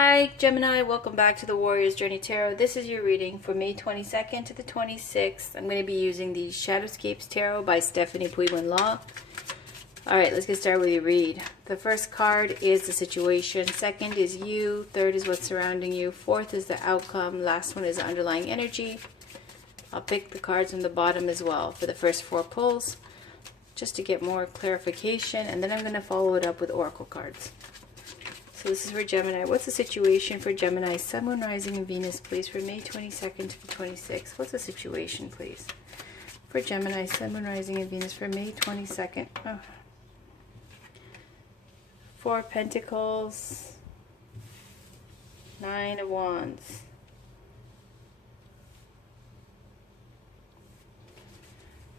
Hi Gemini, welcome back to the Warrior's Journey Tarot. This is your reading for May 22nd to the 26th. I'm going to be using the Shadowscapes Tarot by Stephanie Puig-Law. Alright, let's get started with your read. The first card is the situation, second is you, third is what's surrounding you, fourth is the outcome, last one is the underlying energy. I'll pick the cards on the bottom as well for the first four pulls, just to get more clarification, and then I'm going to follow it up with oracle cards. So this is for Gemini. What's the situation for Gemini, Sun, Moon, Rising, and Venus, please, for May 22nd to the 26th? What's the situation, please, for Gemini, Sun, Moon, Rising, and Venus for May 22nd? Oh. Four of Pentacles, Nine of Wands.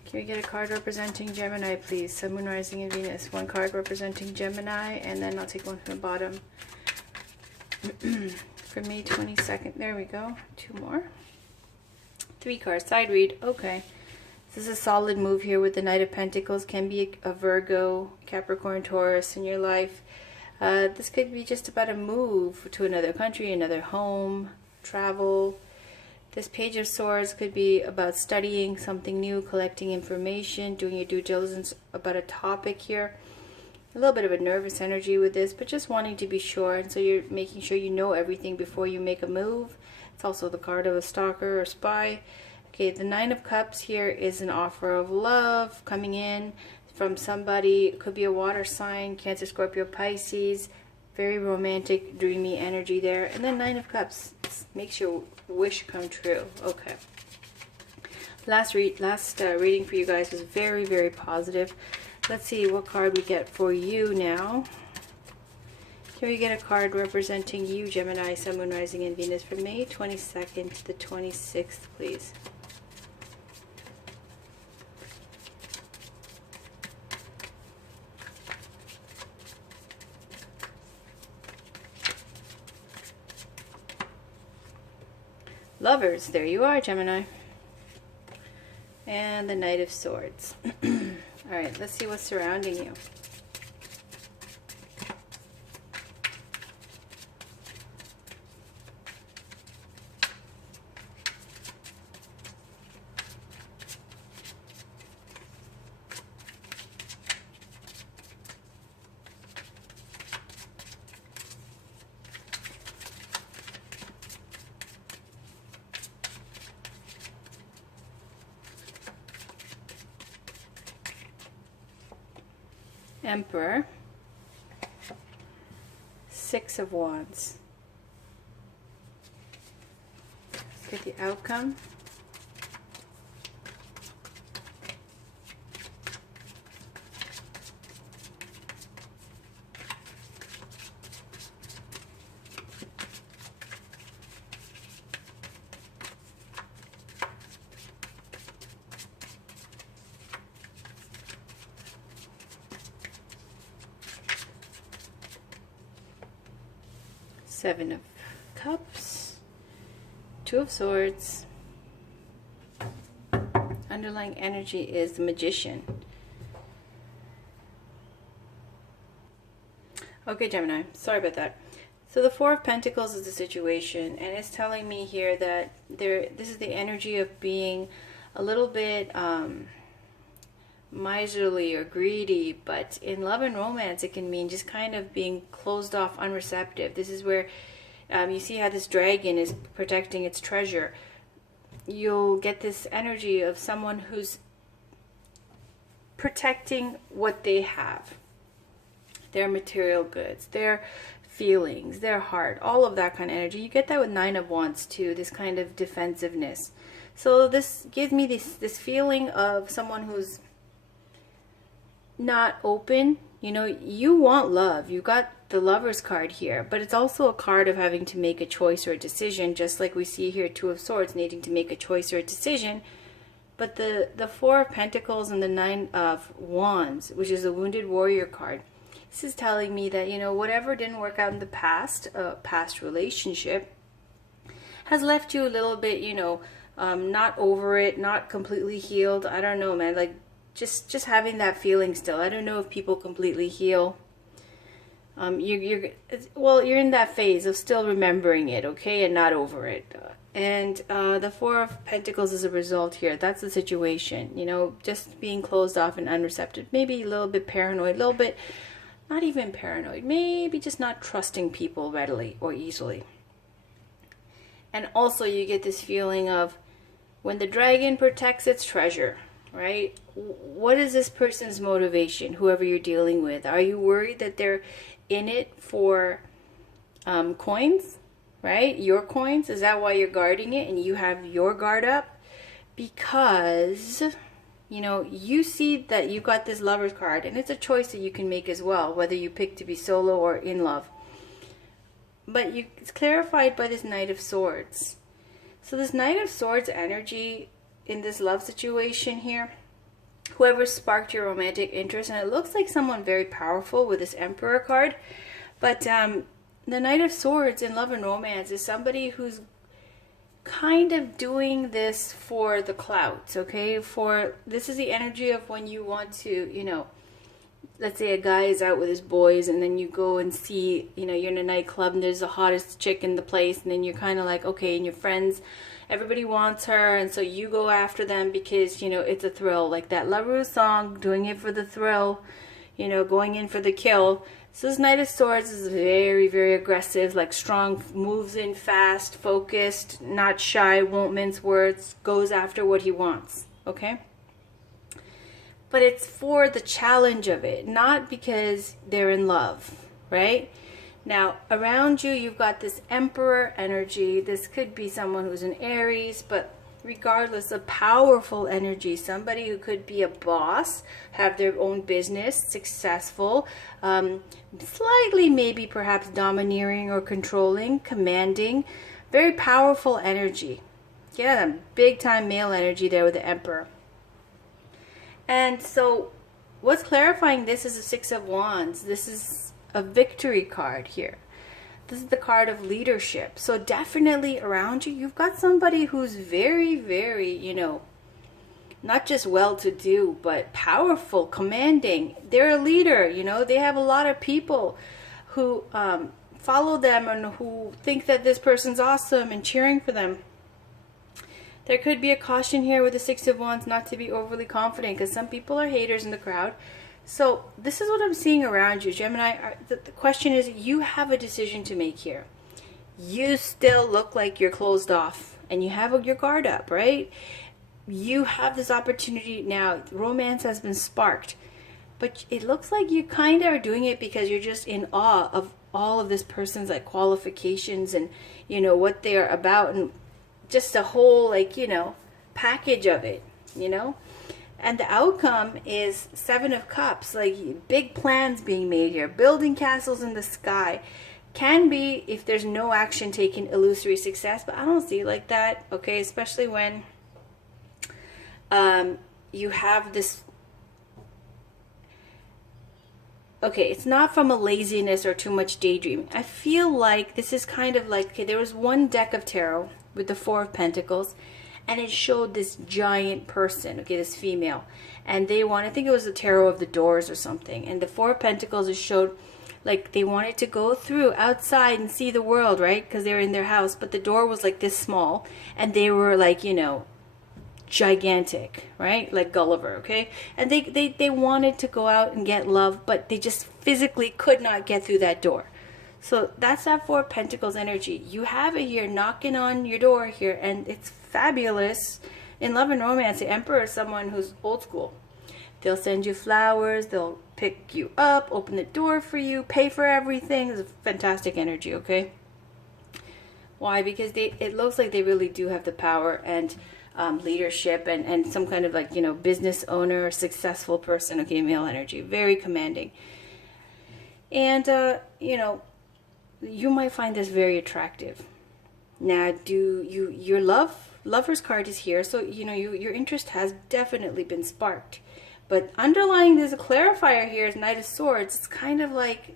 Can we get a card representing Gemini, please? Sun, Moon, Rising, and Venus. One card representing Gemini, and then I'll take one from the bottom. For May 22nd. There we go. Two more. Three cards. Side read. Okay. This is a solid move here with the Knight of Pentacles. Can be a Virgo, Capricorn, Taurus in your life. This could be just about a move to another country, another home, travel. This Page of Swords could be about studying something new, collecting information, doing your due diligence about a topic here. A little bit of a nervous energy with this, but just wanting to be sure. And so you're making sure you know everything before you make a move. It's also the card of a stalker or spy. Okay, the Nine of Cups here is an offer of love coming in from somebody. It could be a water sign, Cancer, Scorpio, Pisces. Very romantic, dreamy energy there. And then Nine of Cups makes your wish come true. Okay. Last reading for you guys was very, very positive. Let's see what card we get for you now. Can we get a card representing you, Gemini, Sun, Moon, Rising, and Venus for May 22nd to the 26th, please? Lovers, there you are, Gemini. And the Knight of Swords. Alright, let's see what's surrounding you. Emperor, Six of Wands. Let's get the outcome. Seven of Cups, Two of Swords. Underlying energy is the Magician. Okay, Gemini, sorry about that. So the Four of Pentacles is the situation, and it's telling me here that this is the energy of being a little bit miserly or greedy, but in love and romance it can mean just kind of being closed off, unreceptive. This is where you see how this dragon is protecting its treasure. You'll get this energy of someone who's protecting what they have, their material goods, their feelings, their heart, all of that kind of energy. You get that with Nine of Wands too, this kind of defensiveness. So this gives me this feeling of someone who's not open. You know, you want love. You got the Lover's card here, but it's also a card of having to make a choice or a decision, just like we see here, Two of Swords, needing to make a choice or a decision. But the Four of Pentacles and the Nine of Wands, which is a Wounded Warrior card, this is telling me that, you know, whatever didn't work out in the past, past relationship, has left you a little bit, you know, not over it, not completely healed. I don't know, man, like just having that feeling still. I don't know if people completely heal. You're in that phase of still remembering it, okay, and not over it. And the Four of Pentacles is a result here. That's the situation, you know, just being closed off and unreceptive, maybe a little bit paranoid, a little bit, not even paranoid, maybe just not trusting people readily or easily. And also you get this feeling of when the dragon protects its treasure, right? What is this person's motivation, whoever you're dealing with? Are you worried that they're in it for coins, right? Your coins? Is that why you're guarding it and you have your guard up? Because, you know, you see that you got this Lover's card, and it's a choice that you can make as well, whether you pick to be solo or in love. But it's clarified by this Knight of Swords. So this Knight of Swords energy in this love situation here, whoever sparked your romantic interest, and it looks like someone very powerful with this Emperor card, but the Knight of Swords in love and romance is somebody who's kind of doing this for the clouds, okay? This is the energy of when you want to, you know, let's say a guy is out with his boys and then you go and see, you know, you're in a nightclub and there's the hottest chick in the place, and then you're kind of like, okay, and your friends, everybody wants her, and so you go after them because, you know, it's a thrill, like that Lover song, doing it for the thrill, you know, going in for the kill. So this Knight of Swords is very, very aggressive, like strong, moves in fast, focused, not shy, won't mince words, goes after what he wants, okay? But it's for the challenge of it, not because they're in love, right? Now, around you, you've got this Emperor energy. This could be someone who's an Aries, but regardless, a powerful energy. Somebody who could be a boss, have their own business, successful, slightly maybe perhaps domineering or controlling, commanding. Very powerful energy. Yeah, big time male energy there with the Emperor. And so what's clarifying this is a Six of Wands. This is a victory card here. This is the card of leadership. So definitely around you, you've got somebody who's very, very, you know, not just well-to-do, but powerful, commanding. They're a leader, you know. They have a lot of people who follow them and who think that this person's awesome and cheering for them. There could be a caution here with the Six of Wands not to be overly confident, because some people are haters in the crowd. So this is what I'm seeing around you, Gemini. The question is, you have a decision to make here. You still look like you're closed off and you have your guard up, right? You have this opportunity now. Romance has been sparked. But it looks like you kind of are doing it because you're just in awe of all of this person's like qualifications and, you know, what they're about, and just a whole, like, you know, package of it, you know. And the outcome is Seven of Cups, like big plans being made here, building castles in the sky. Can be, if there's no action taken, illusory success, but I don't see it like that, okay? Especially when you have this, okay, it's not from a laziness or too much daydreaming. I feel like this is kind of like, okay, there was one deck of tarot with the Four of Pentacles, and it showed this giant person, okay, this female, and they wanted, I think it was the Tarot of the Doors or something, and the Four of Pentacles, it showed like they wanted to go through outside and see the world, right, because they were in their house, but the door was like this small, and they were like, you know, gigantic, right, like Gulliver, okay, and they wanted to go out and get love, but they just physically could not get through that door. So that's that Four of Pentacles energy. You have it here knocking on your door here, and it's fabulous. In love and romance, the Emperor is someone who's old school. They'll send you flowers, they'll pick you up, open the door for you, pay for everything. It's a fantastic energy, okay? Why? Because it looks like they really do have the power and leadership and some kind of, like, you know, business owner, successful person, okay, male energy, very commanding. And, you know, you might find this very attractive. Now, your Lover's card is here, so, you know, your interest has definitely been sparked. But underlying this clarifier here is Knight of Swords. It's kind of like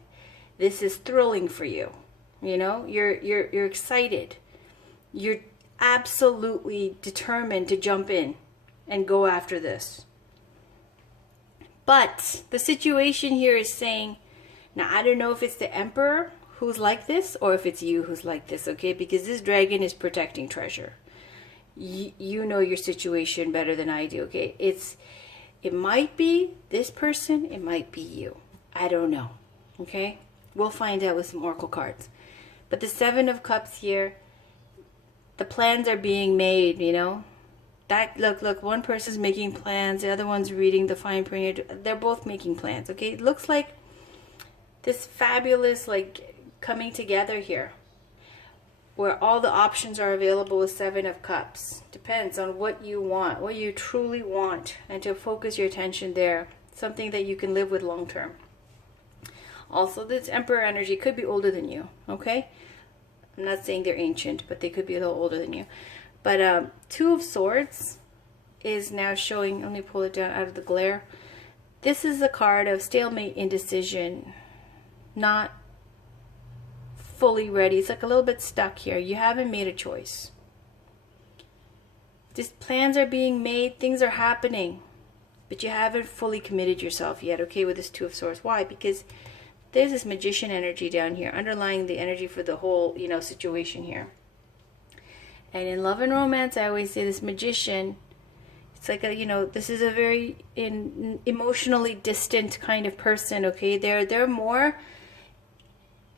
this is thrilling for you. You know, you're excited. You're absolutely determined to jump in and go after this. But the situation here is saying Now, I don't know if it's the Emperor who's like this or if it's you who's like this, okay? Because this dragon is protecting treasure. You know your situation better than I do, okay? It might be this person, it might be you. I don't know, okay? We'll find out with some oracle cards. But the Seven of Cups here, the plans are being made, you know? That look, one person's making plans, the other one's reading the fine print. They're both making plans, okay? It looks like this fabulous, like, coming together here, where all the options are available with Seven of Cups. Depends on what you want, what you truly want, and to focus your attention there. Something that you can live with long term. Also, this Emperor energy could be older than you, okay? I'm not saying they're ancient, but they could be a little older than you. But Two of Swords is now showing, let me pull it down out of the glare. This is a card of stalemate, indecision, not fully ready. It's like a little bit stuck here. You haven't made a choice. These plans are being made, things are happening, but you haven't fully committed yourself yet, okay, with this Two of Swords. Why? Because there's this Magician energy down here, underlying the energy for the whole, you know, situation here. And in love and romance, I always say this Magician, it's like a, you know, this is a very emotionally distant kind of person, okay? They're more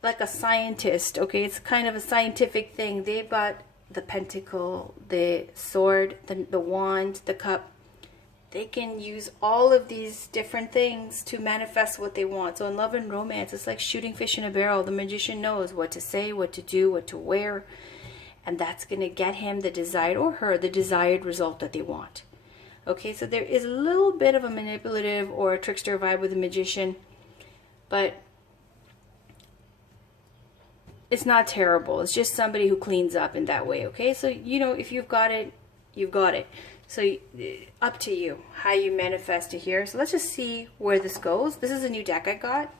like a scientist, okay? It's kind of a scientific thing. They've got the pentacle, the sword, the wand, the cup. They can use all of these different things to manifest what they want. So in love and romance, it's like shooting fish in a barrel. The Magician knows what to say, what to do, what to wear, and that's going to get him the desired, or her, the desired result that they want. Okay, so there is a little bit of a manipulative or a trickster vibe with the Magician, but it's not terrible. It's just somebody who cleans up in that way, okay? So, you know, if you've got it, you've got it. So up to you how you manifest it here. So let's just see where this goes. This is a new deck I got.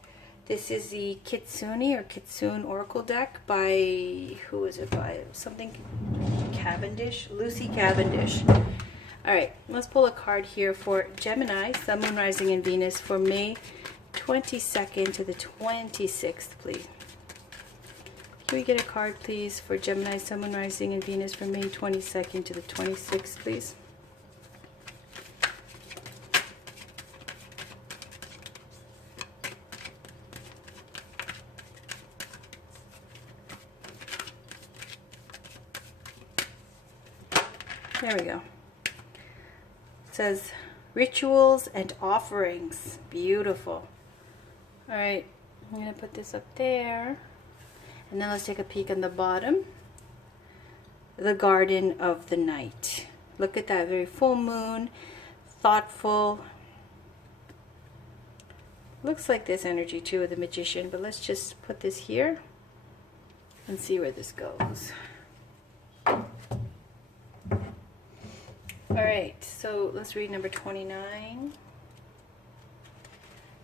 This is the Kitsune Oracle deck by, who is it by? Something Cavendish? Lucy Cavendish. All right, let's pull a card here for Gemini, Sun, Moon, Rising, and Venus for May 22nd to the 26th, please. Can we get a card, please, for Gemini, Sun, Moon, Rising, and Venus from May 22nd to the 26th, please? There we go. It says rituals and offerings. Beautiful. All right, I'm going to put this up there. And then let's take a peek on the bottom. The Garden of the Night. Look at that, very full moon, thoughtful. Looks like this energy too with the Magician, but let's just put this here and see where this goes. All right, so let's read number 29.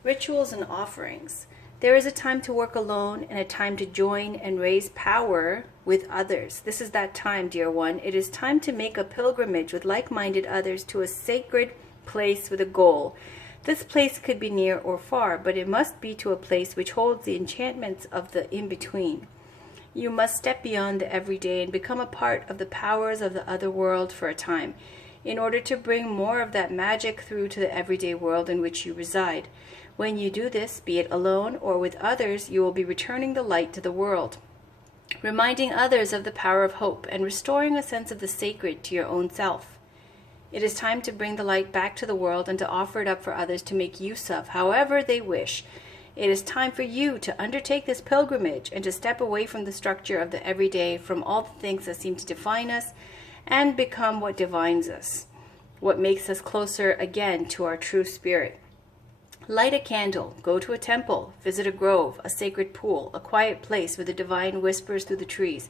Rituals and offerings. There is a time to work alone and a time to join and raise power with others. This is that time, dear one. It is time to make a pilgrimage with like-minded others to a sacred place with a goal. This place could be near or far, but it must be to a place which holds the enchantments of the in-between. You must step beyond the everyday and become a part of the powers of the other world for a time, in order to bring more of that magic through to the everyday world in which you reside. When you do this, be it alone or with others, you will be returning the light to the world, reminding others of the power of hope, and restoring a sense of the sacred to your own self. It is time to bring the light back to the world and to offer it up for others to make use of, however they wish. It is time for you to undertake this pilgrimage and to step away from the structure of the everyday, from all the things that seem to define us, and become what divines us, what makes us closer again to our true spirit. Light a candle, go to a temple, visit a grove, a sacred pool, a quiet place where the divine whispers through the trees,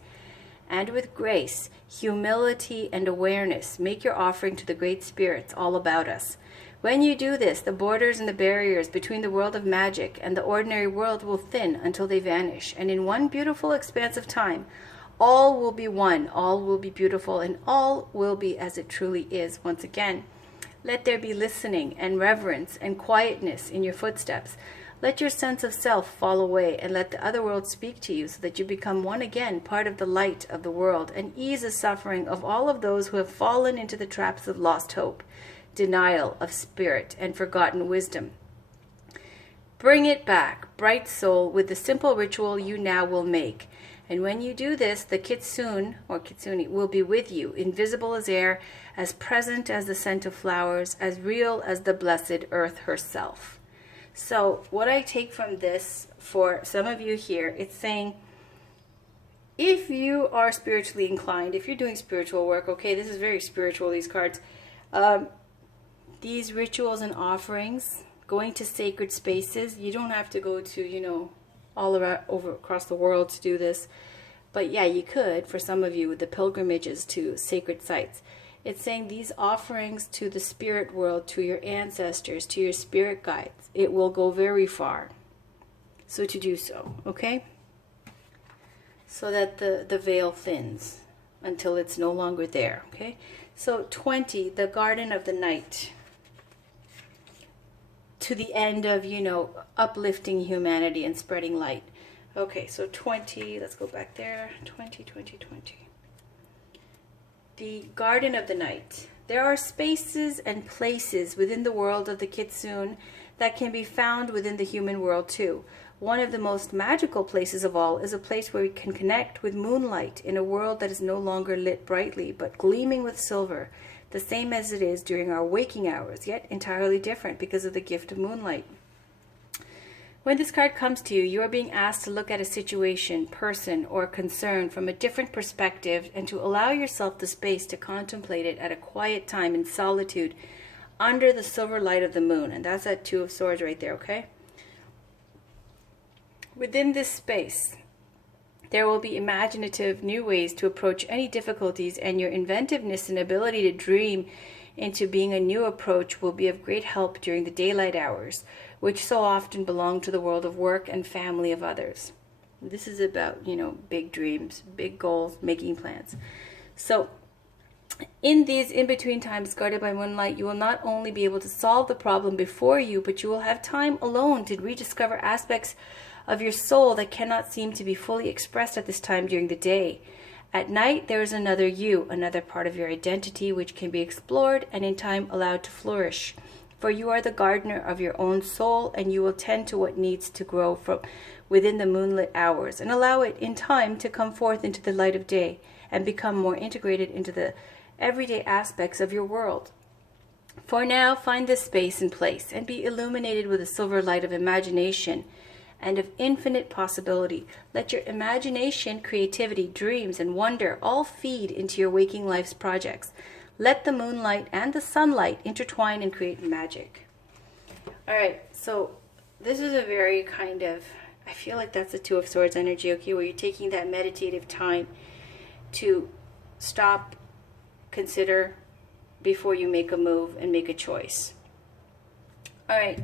and with grace, humility, and awareness, make your offering to the great spirits all about us. When you do this, the borders and the barriers between the world of magic and the ordinary world will thin until they vanish, and in one beautiful expanse of time, all will be one, all will be beautiful, and all will be as it truly is once again. Let there be listening and reverence and quietness in your footsteps. Let your sense of self fall away and let the other world speak to you so that you become one again, part of the light of the world, and ease the suffering of all of those who have fallen into the traps of lost hope, denial of spirit, and forgotten wisdom. Bring it back, bright soul, with the simple ritual you now will make. And when you do this, the Kitsune, or Kitsune, will be with you, invisible as air, as present as the scent of flowers, as real as the blessed earth herself. So what I take from this, for some of you here, it's saying, if you are spiritually inclined, if you're doing spiritual work, okay, this is very spiritual, these cards, these rituals and offerings, going to sacred spaces, you don't have to go to, you know, all around, across the world to do this. But yeah, you could, for some of you, with the pilgrimages to sacred sites. It's saying these offerings to the spirit world, to your ancestors, to your spirit guides, it will go very far. So to do so, okay? So that the veil thins until it's no longer there, okay? So 20, the garden of the night. To the end of, you know, uplifting humanity and spreading light. Okay, so 20, let's go back there. 20. The garden of the night. There are spaces and places within the world of the Kitsune that can be found within the human world too. One of the most magical places of all is a place where we can connect with moonlight in a world that is no longer lit brightly, but gleaming with silver, the same as it is during our waking hours, yet entirely different because of the gift of moonlight. When this card comes to you, you are being asked to look at a situation, person, or concern from a different perspective and to allow yourself the space to contemplate it at a quiet time in solitude under the silver light of the moon. And that's that Two of Swords right there, okay? Within this space, there will be imaginative new ways to approach any difficulties, and your inventiveness and ability to dream into being a new approach will be of great help during the daylight hours, which so often belong to the world of work and family of others. This is about, you know, big dreams, big goals, making plans. So in these in-between times guarded by moonlight, you will not only be able to solve the problem before you, but you will have time alone to rediscover aspects of your soul that cannot seem to be fully expressed at this time during the day. At night, there is another you, another part of your identity which can be explored and in time allowed to flourish. For you are the gardener of your own soul, and you will tend to what needs to grow from within the moonlit hours and allow it in time to come forth into the light of day and become more integrated into the everyday aspects of your world. For now, find this space and place and be illuminated with a silver light of imagination and of infinite possibility. Let your imagination, creativity, dreams, and wonder all feed into your waking life's projects. Let the moonlight and the sunlight intertwine and create magic. All right, so this is a very kind of, I feel like that's the Two of Swords energy, okay, where you're taking that meditative time to stop, consider before you make a move and make a choice. All right.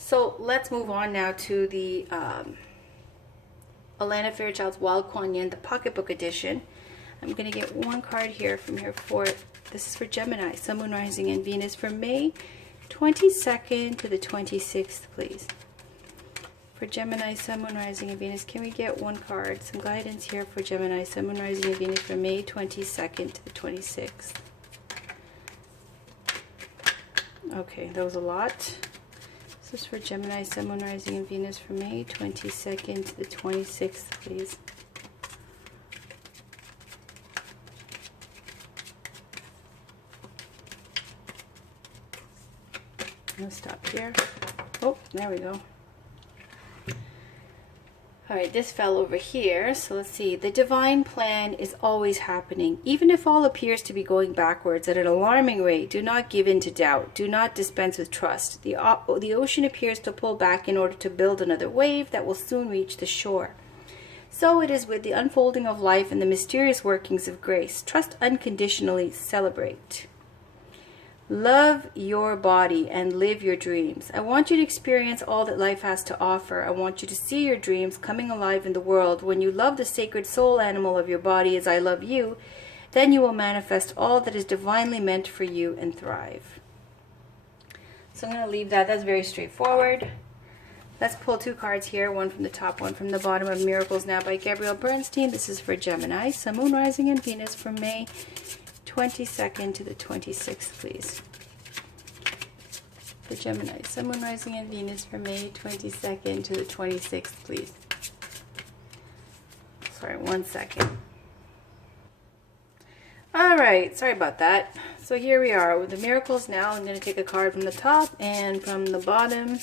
So let's move on now to the Alana Fairchild's Wild Kuan Yin, the pocketbook edition. I'm going to get one card here from here for, this is for Gemini, Sun, Moon, Rising, and Venus for May 22nd to the 26th, please. For Gemini, Sun, Moon, Rising, and Venus, can we get one card? Some guidance here for Gemini, Sun, Moon, Rising, and Venus for May 22nd to the 26th. Okay, that was a lot. This is for Gemini, Sun, Moon, Rising, and Venus for May 22nd to the 26th, please. I'm going to stop here. Oh, there we go. All right, this fell over here. So let's see. The divine plan is always happening. Even if all appears to be going backwards at an alarming rate, do not give in to doubt. Do not dispense with trust. The ocean appears to pull back in order to build another wave that will soon reach the shore. So it is with the unfolding of life and the mysterious workings of grace. Trust unconditionally. Celebrate. Love your body and live your dreams. I want you to experience all that life has to offer. I want you to see your dreams coming alive in the world. When you love the sacred soul animal of your body as I love you, then you will manifest all that is divinely meant for you and thrive. So I'm going to leave that. That's very straightforward. Let's pull 2 cards here, one from the top, one from the bottom of Miracles Now by Gabrielle Bernstein. This is for Gemini, Sun, Moon, Rising, and Venus from May 22nd to the 26th, please. For Gemini, Sun, Moon, Rising, and Venus from May 22nd to the 26th, please. Sorry, 1 second. All right, sorry about that. So here we are with the Miracles Now. I'm going to take a card from the top and from the bottom.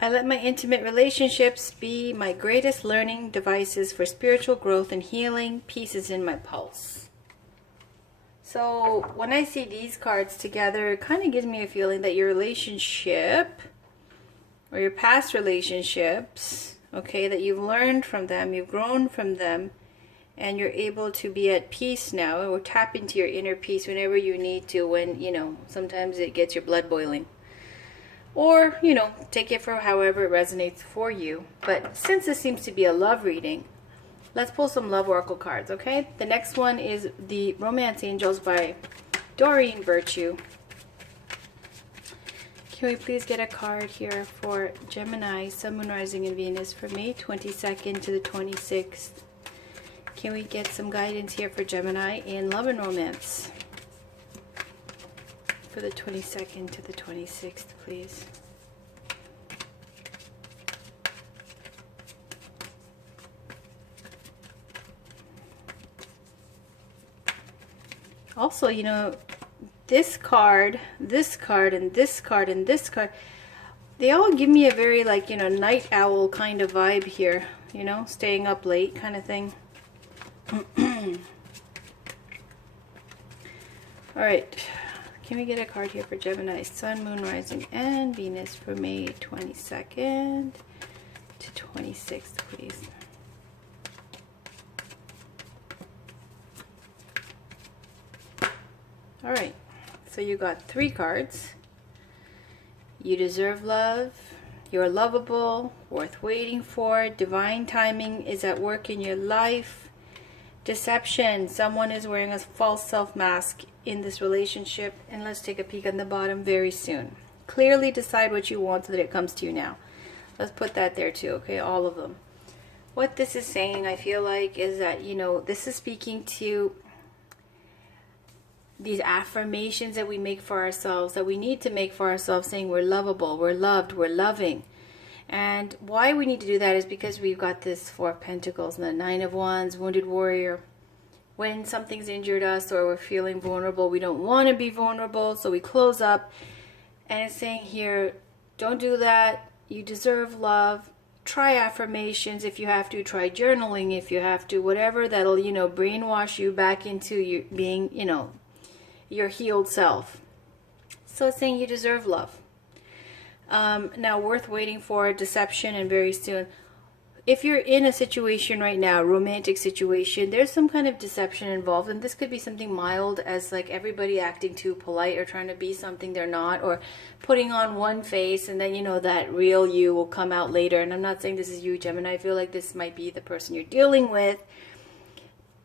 I let my intimate relationships be my greatest learning devices for spiritual growth and healing. Peace is in my pulse. So when I see these cards together, it kind of gives me a feeling that your relationship or your past relationships, okay, that you've learned from them, you've grown from them, and you're able to be at peace now, or tap into your inner peace whenever you need to, when, you know, sometimes it gets your blood boiling. Or, you know, take it for however it resonates for you. But since this seems to be a love reading, let's pull some love oracle cards, okay? The next one is the Romance Angels by Doreen Virtue. Can we please get a card here for Gemini, Sun, Moon, Rising, and Venus for May 22nd to the 26th? Can we get some guidance here for Gemini in love and romance for the 22nd to the 26th, please? Also, you know, this card, and this card, and this card, they all give me a very, like, you know, night owl kind of vibe here, you know, staying up late kind of thing. All right. Can we get a card here for Gemini, Sun, Moon, Rising, and Venus for May 22nd to 26th, please? All right, so you got 3 cards. You deserve love. You're lovable, worth waiting for. Divine timing is at work in your life. Deception. Someone is wearing a false self mask in this relationship. And let's take a peek on the bottom very soon. Clearly decide what you want so that it comes to you now. Let's put that there too, okay? All of them. What this is saying, I feel like, is that, you know, this is speaking to these affirmations that we make for ourselves, that we need to make for ourselves, saying we're lovable, we're loved, we're loving. And why we need to do that is because we've got this 4 of Pentacles and the 9 of Wands, wounded warrior. When something's injured us or we're feeling vulnerable, we don't want to be vulnerable, so we close up. And it's saying here, don't do that. You deserve love. Try affirmations if you have to. Try journaling if you have to. Whatever that'll, you know, brainwash you back into you being, you know, your healed self. So it's saying you deserve love. Now, worth waiting for, deception, and very soon. If you're in a situation right now, romantic situation, there's some kind of deception involved, and this could be something mild as like everybody acting too polite or trying to be something they're not, or putting on one face and then, you know, that real you will come out later. And I'm not saying this is you, Gemini. I feel like this might be the person you're dealing with.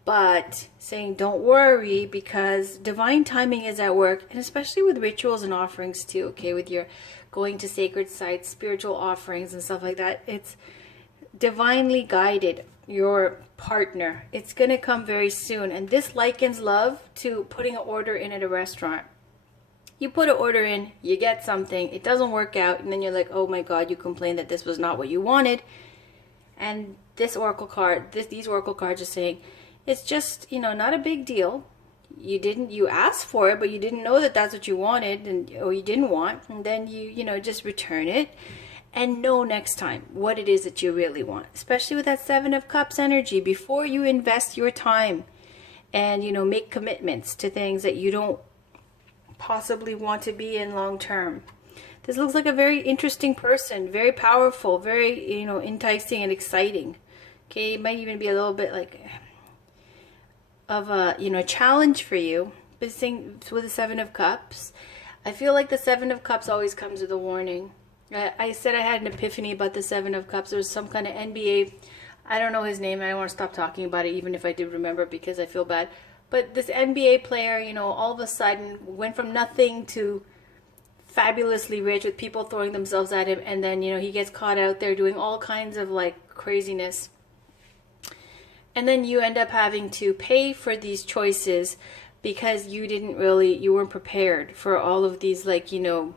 But saying don't worry, because divine timing is at work, and especially with rituals and offerings too, okay, with your going to sacred sites, spiritual offerings and stuff like that. It's divinely guided, your partner. It's going to come very soon. And this likens love to putting an order in at a restaurant. You put an order in, you get something, it doesn't work out, and then you're like, oh my God, you complain that this was not what you wanted. And this oracle card, these oracle cards are saying, it's just, you know, not a big deal. You asked for it, but you didn't know that that's what you wanted, or you didn't want. And then you know, just return it and know next time what it is that you really want. Especially with that 7 of Cups energy, before you invest your time and, you know, make commitments to things that you don't possibly want to be in long term. This looks like a very interesting person, very powerful, very, you know, enticing and exciting. Okay, it might even be a little bit like of a, you know, challenge for you, but seeing with the 7 of Cups, I feel like the Seven of Cups always comes with a warning. I said I had an epiphany about the Seven of Cups. There's some kind of NBA, I don't know his name, and I don't want to stop talking about it, even if I did remember, because I feel bad. But this NBA player, you know, all of a sudden went from nothing to fabulously rich with people throwing themselves at him, and then, you know, he gets caught out there doing all kinds of like craziness. And then you end up having to pay for these choices because you weren't prepared for all of these, like, you know,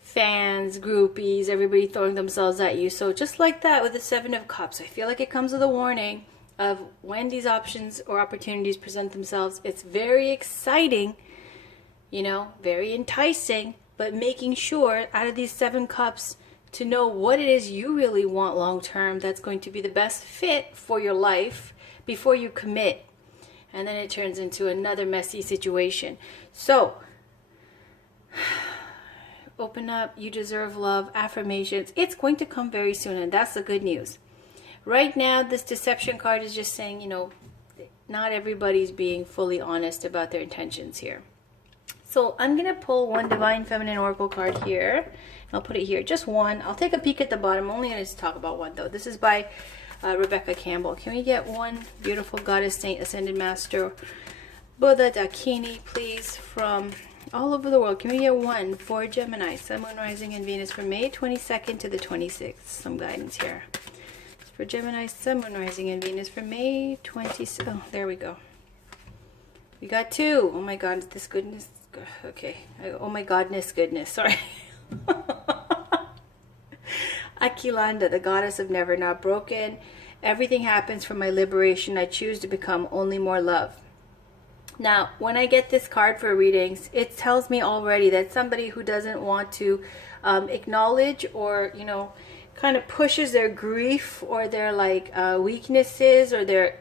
fans, groupies, everybody throwing themselves at you. So just like that with the Seven of Cups, I feel like it comes with a warning of when these options or opportunities present themselves. It's very exciting, you know, very enticing, but making sure out of these 7 cups to know what it is you really want long term that's going to be the best fit for your life before you commit. And then it turns into another messy situation. So open up, you deserve love, affirmations. It's going to come very soon, and that's the good news. Right now, this deception card is just saying, you know, not everybody's being fully honest about their intentions here. So I'm going to pull one Divine Feminine Oracle card here. I'll put it here, just one. I'll take a peek at the bottom. I'm only going to talk about one, though. This is by Rebecca Campbell. Can we get one beautiful Goddess, Saint, Ascended Master, Buddha, Dakini, please, from all over the world? Can we get one for Gemini, Sun, Moon, Rising, and Venus from May 22nd to the 26th? Some guidance here. For Gemini, Sun, Moon, Rising, and Venus from May 26th. Oh, there we go. We got 2. Oh my God, this goodness. Okay. Oh my Godness, goodness. Sorry. Aquilanda, the goddess of never not broken. Everything happens for my liberation. I choose to become only more love. Now, when I get this card for readings, it tells me already that somebody who doesn't want to acknowledge, or, you know, kind of pushes their grief or their like weaknesses or their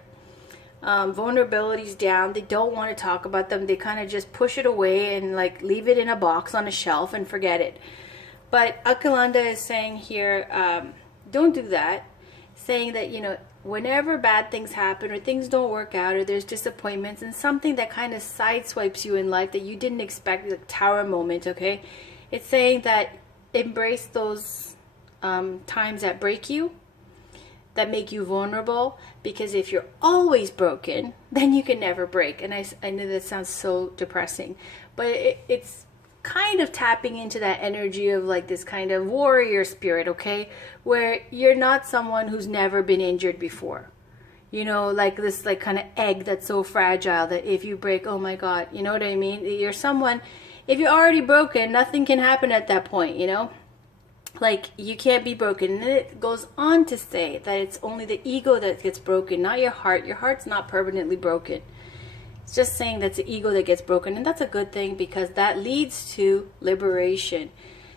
vulnerabilities down. They don't want to talk about them. They kind of just push it away and like leave it in a box on a shelf and forget it. But Aquilanda is saying here, don't do that. Saying that, you know, whenever bad things happen or things don't work out or there's disappointments and something that kind of sideswipes you in life that you didn't expect, like tower moment, okay? It's saying that embrace those times that break you, that make you vulnerable, because if you're always broken, then you can never break. And I know that sounds so depressing, but it's kind of tapping into that energy of like this kind of warrior spirit, okay, where you're not someone who's never been injured before, you know, like this like kind of egg that's so fragile that if you break, oh my God, you know what I mean? You're someone, if you're already broken, nothing can happen at that point, you know, like you can't be broken. And then it goes on to say that it's only the ego that gets broken, not your heart. Your heart's not permanently broken. It's just saying that's the ego that gets broken, and that's a good thing because that leads to liberation.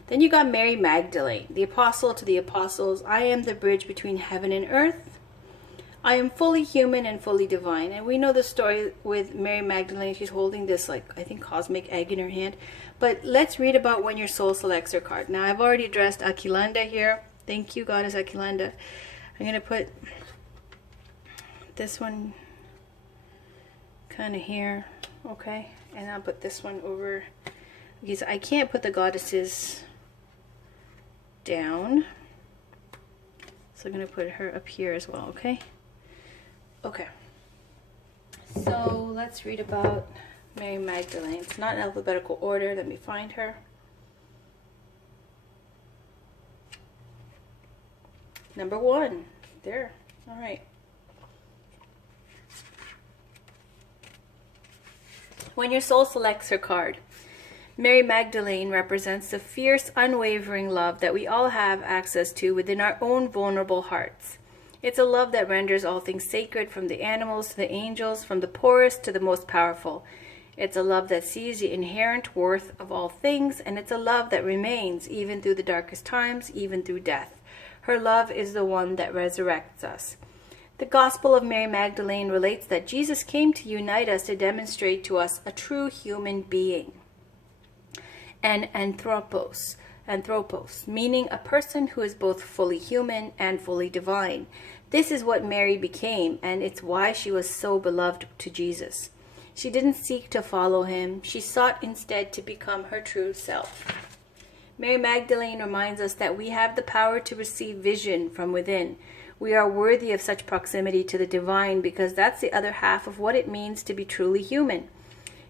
Then you got Mary Magdalene, the apostle to the apostles. I am the bridge between heaven and earth. I am fully human and fully divine. And we know the story with Mary Magdalene. She's holding this, like, I think cosmic egg in her hand. But let's read about when your soul selects her card. Now, I've already addressed Aquilanda here. Thank you, Goddess Aquilanda. I'm going to put this one kind of here, okay, and I'll put this one over because I can't put the goddesses down, so I'm going to put her up here as well, okay? Okay, so let's read about Mary Magdalene. It's not in alphabetical order. Let me find her. Number 1, there, all right. When your soul selects her card, Mary Magdalene represents the fierce, unwavering love that we all have access to within our own vulnerable hearts. It's a love that renders all things sacred, from the animals to the angels, from the poorest to the most powerful. It's a love that sees the inherent worth of all things, and it's a love that remains even through the darkest times, even through death. Her love is the one that resurrects us. The Gospel of Mary Magdalene relates that Jesus came to unite us, to demonstrate to us a true human being. An anthropos, meaning a person who is both fully human and fully divine. This is what Mary became, and it's why she was so beloved to Jesus. She didn't seek to follow him. She sought instead to become her true self. Mary Magdalene reminds us that we have the power to receive vision from within. We are worthy of such proximity to the divine because that's the other half of what it means to be truly human.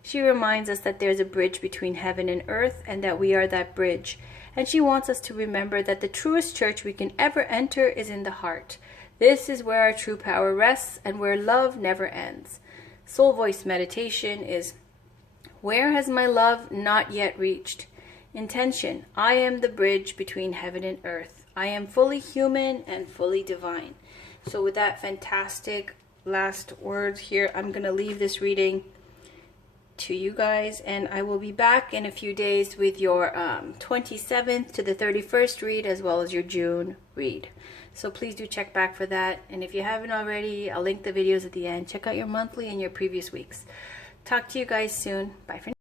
She reminds us that there's a bridge between heaven and earth and that we are that bridge. And she wants us to remember that the truest church we can ever enter is in the heart. This is where our true power rests and where love never ends. Soul Voice meditation is, where has my love not yet reached? Intention, I am the bridge between heaven and earth. I am fully human and fully divine. So with that fantastic last words here, I'm going to leave this reading to you guys, and I will be back in a few days with your 27th to the 31st read, as well as your June read. So please do check back for that. And if you haven't already, I'll link the videos at the end. Check out your monthly and your previous weeks. Talk to you guys soon. Bye for now.